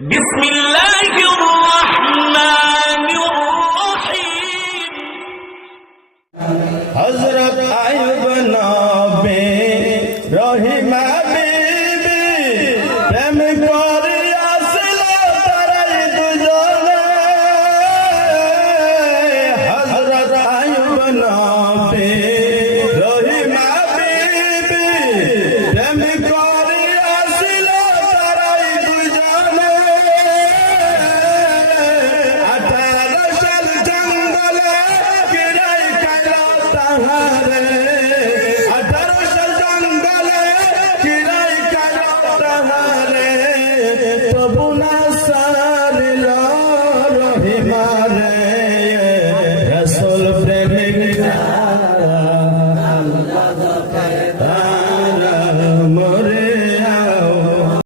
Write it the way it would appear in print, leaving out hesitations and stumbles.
বিসমিল্লাহির রহমানির রহিম। হযরত আইয়ুব নবী রহিমা বিবি প্রেম করিয়াছিল তারাই দুজনে। হযরত আইয়ুব নবী রহিমা বিবি প্রেম করিয়াছিল তারাই দুজনে। 18 সাল জঙ্গলে কিরাই কাইলো তাহারে। 18 সাল জঙ্গলে কিরাই কাইলো তাহারে। তবু না সারিল